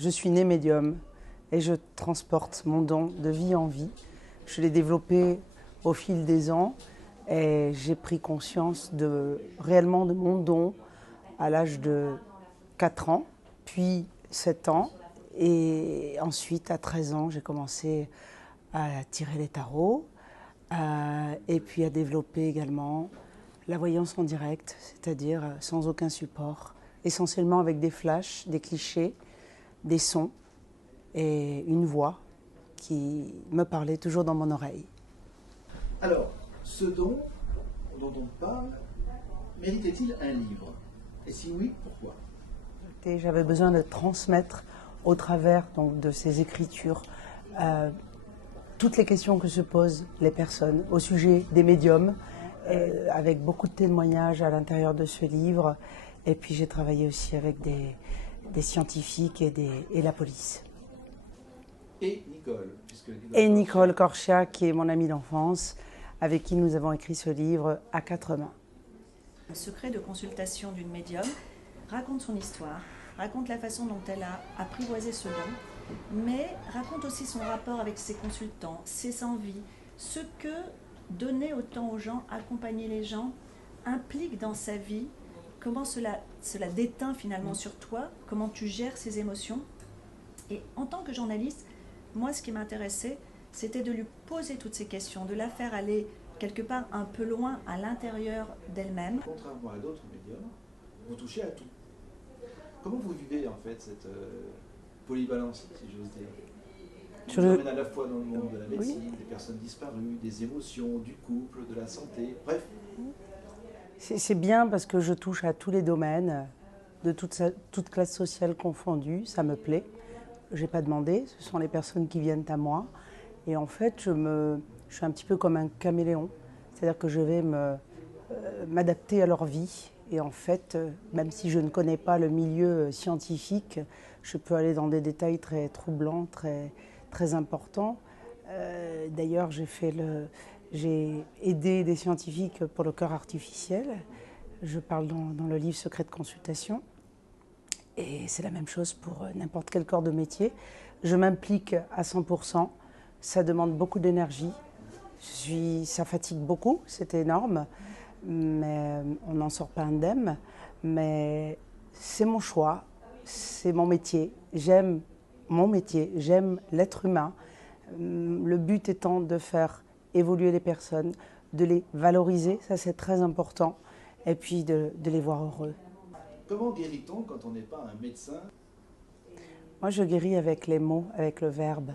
Je suis née médium et je transporte mon don de vie en vie. Je l'ai développé au fil des ans et j'ai pris conscience réellement de mon don à l'âge de 4 ans, puis 7 ans. Et ensuite, à 13 ans, j'ai commencé à tirer les tarots et puis à développer également la voyance en direct, c'est-à-dire sans aucun support, essentiellement avec des flashs, des clichés, des sons et une voix qui me parlait toujours dans mon oreille. Alors, ce don dont on parle, méritait-il un livre? Et si oui, pourquoi? J'avais besoin de transmettre au travers de ces écritures toutes les questions que se posent les personnes au sujet des médiums, avec beaucoup de témoignages à l'intérieur de ce livre. Et puis j'ai travaillé aussi avec des scientifiques et la police. Et Nicole. Et Nicole Corchia, qui est mon amie d'enfance, avec qui nous avons écrit ce livre à 4 mains. Le secret de consultation d'une médium raconte son histoire, raconte la façon dont elle a apprivoisé ce don, mais raconte aussi son rapport avec ses consultants, ses envies, ce que donner autant aux gens, accompagner les gens, implique dans sa vie, comment cela déteint finalement sur toi, comment tu gères ses émotions. Et en tant que journaliste, moi ce qui m'intéressait, c'était de lui poser toutes ces questions, de la faire aller quelque part un peu loin à l'intérieur d'elle-même. Contrairement à d'autres médiums, vous touchez à tout. Comment vous vivez en fait cette polyvalence, si j'ose dire? Vous emmène à la fois dans le monde de la médecine, oui, des personnes disparues, des émotions, du couple, de la santé, bref. C'est bien parce que je touche à tous les domaines, de toute classe sociale confondue, ça me plaît. Je n'ai pas demandé, ce sont les personnes qui viennent à moi. Et en fait, je suis un petit peu comme un caméléon, c'est-à-dire que je vais m'adapter à leur vie. Et en fait, même si je ne connais pas le milieu scientifique, je peux aller dans des détails très troublants, très importants. D'ailleurs, j'ai aidé des scientifiques pour le cœur artificiel. Je parle dans le livre Secret de consultation. Et c'est la même chose pour n'importe quel corps de métier. Je m'implique à 100%. Ça demande beaucoup d'énergie. Ça fatigue beaucoup, c'est énorme. Mais on n'en sort pas indemne. Mais c'est mon choix, c'est mon métier. J'aime mon métier, j'aime l'être humain. Le but étant de faire évoluer les personnes, de les valoriser, ça c'est très important, et puis de les voir heureux. Comment guérit-on quand on n'est pas un médecin? Moi je guéris avec les mots, avec le verbe.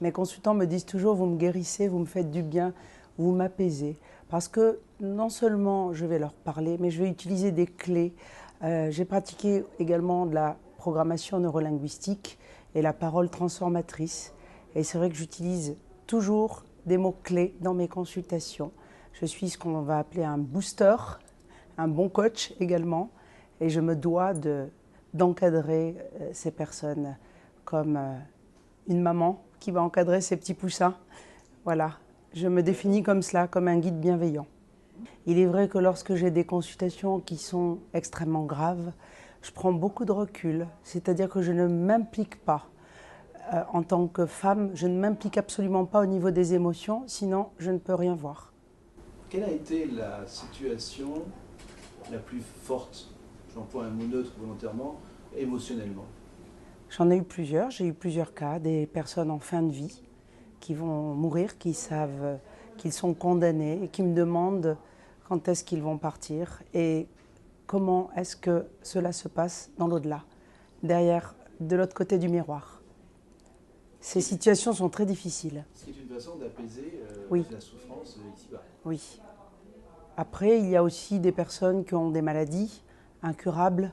Mes consultants me disent toujours, vous me guérissez, vous me faites du bien, vous m'apaisez. Parce que non seulement je vais leur parler, mais je vais utiliser des clés. J'ai pratiqué également de la programmation neurolinguistique et la parole transformatrice. Et c'est vrai que j'utilise toujours des mots-clés dans mes consultations. Je suis ce qu'on va appeler un booster, un bon coach également. Et je me dois d'encadrer ces personnes comme une maman qui va encadrer ses petits poussins. Voilà. Je me définis comme cela, comme un guide bienveillant. Il est vrai que lorsque j'ai des consultations qui sont extrêmement graves, je prends beaucoup de recul, c'est-à-dire que je ne m'implique pas. En tant que femme, je ne m'implique absolument pas au niveau des émotions, sinon je ne peux rien voir. Quelle a été la situation la plus forte, j'emploie un mot neutre volontairement, émotionnellement? J'en ai eu plusieurs, j'ai eu plusieurs cas, des personnes en fin de vie qui vont mourir, qui savent qu'ils sont condamnés et qui me demandent quand est-ce qu'ils vont partir et comment est-ce que cela se passe dans l'au-delà, de l'autre côté du miroir. Ces situations sont très difficiles. Ce qui est une façon d'apaiser la souffrance ici-bas. Oui. Après, il y a aussi des personnes qui ont des maladies incurables.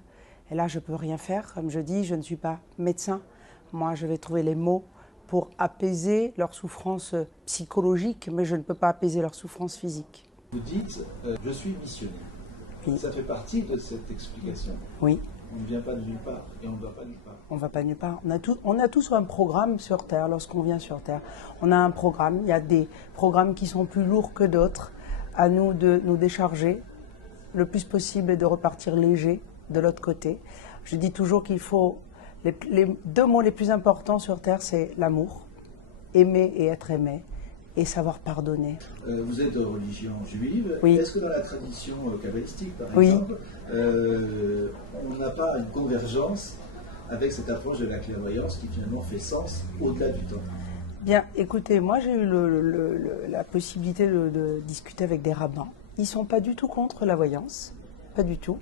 Et là, je ne peux rien faire. Comme je dis, je ne suis pas médecin. Moi, je vais trouver les mots pour apaiser leur souffrance psychologique, mais je ne peux pas apaiser leur souffrance physique. Vous dites je suis missionnaire. Oui. Ça fait partie de cette explication. Oui. On ne vient pas de nulle part et on ne va pas nulle part. On ne va pas nulle part. On a tous un programme sur Terre lorsqu'on vient sur Terre. On a un programme. Il y a des programmes qui sont plus lourds que d'autres. À nous de nous décharger le plus possible et de repartir léger de l'autre côté. Je dis toujours qu'il faut Les deux mots les plus importants sur Terre, c'est l'amour, aimer et être aimé, et savoir pardonner. Vous êtes de religion juive. Oui. Est-ce que dans la tradition kabbalistique, par Oui. exemple, on n'a pas une convergence avec cette approche de la clairvoyance qui finalement fait sens au-delà du temps? Bien, écoutez, moi j'ai eu la possibilité de discuter avec des rabbins. Ils ne sont pas du tout contre la voyance, pas du tout.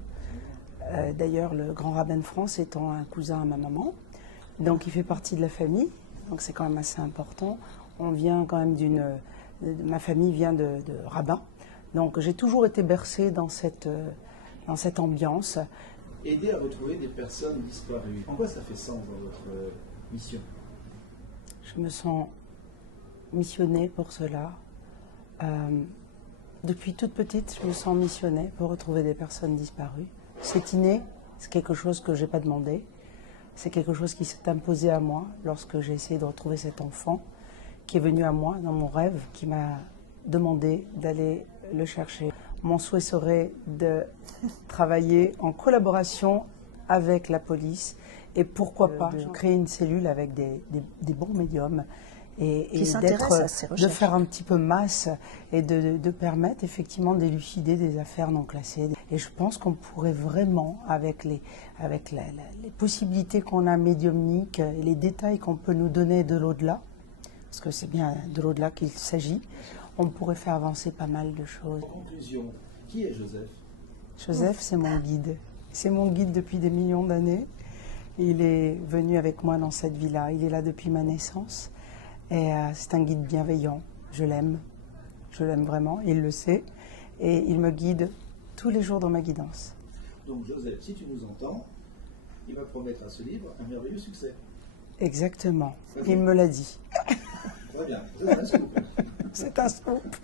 D'ailleurs, le grand rabbin de France étant un cousin à ma maman, donc il fait partie de la famille, donc c'est quand même assez important. On vient quand même ma famille vient de rabbins, donc j'ai toujours été bercée dans cette ambiance. Aider à retrouver des personnes disparues, en quoi ça fait sens dans votre mission? Je me sens missionnée pour cela. Depuis toute petite, je me sens missionnée pour retrouver des personnes disparues. C'est inné, c'est quelque chose que je n'ai pas demandé. C'est quelque chose qui s'est imposé à moi lorsque j'ai essayé de retrouver cet enfant qui est venu à moi dans mon rêve, qui m'a demandé d'aller le chercher. Mon souhait serait de travailler en collaboration avec la police et pourquoi pas de créer une cellule avec des bons médiums et de faire un petit peu masse et de permettre effectivement d'élucider des affaires non classées. Et je pense qu'on pourrait vraiment, avec les possibilités qu'on a médiumniques et les détails qu'on peut nous donner de l'au-delà, parce que c'est bien de l'au-delà qu'il s'agit, on pourrait faire avancer pas mal de choses. En conclusion, qui est Joseph? Joseph, c'est mon guide. C'est mon guide depuis des millions d'années. Il est venu avec moi dans cette vie-là. Il est là depuis ma naissance. Et c'est un guide bienveillant. Je l'aime. Je l'aime vraiment. Il le sait. Et il me guide tous les jours dans ma guidance. Donc Joseph, si tu nous entends, il va promettre à ce livre un merveilleux succès. Exactement. Il me l'a dit. Très bien. C'est un scoop. C'est un scoop.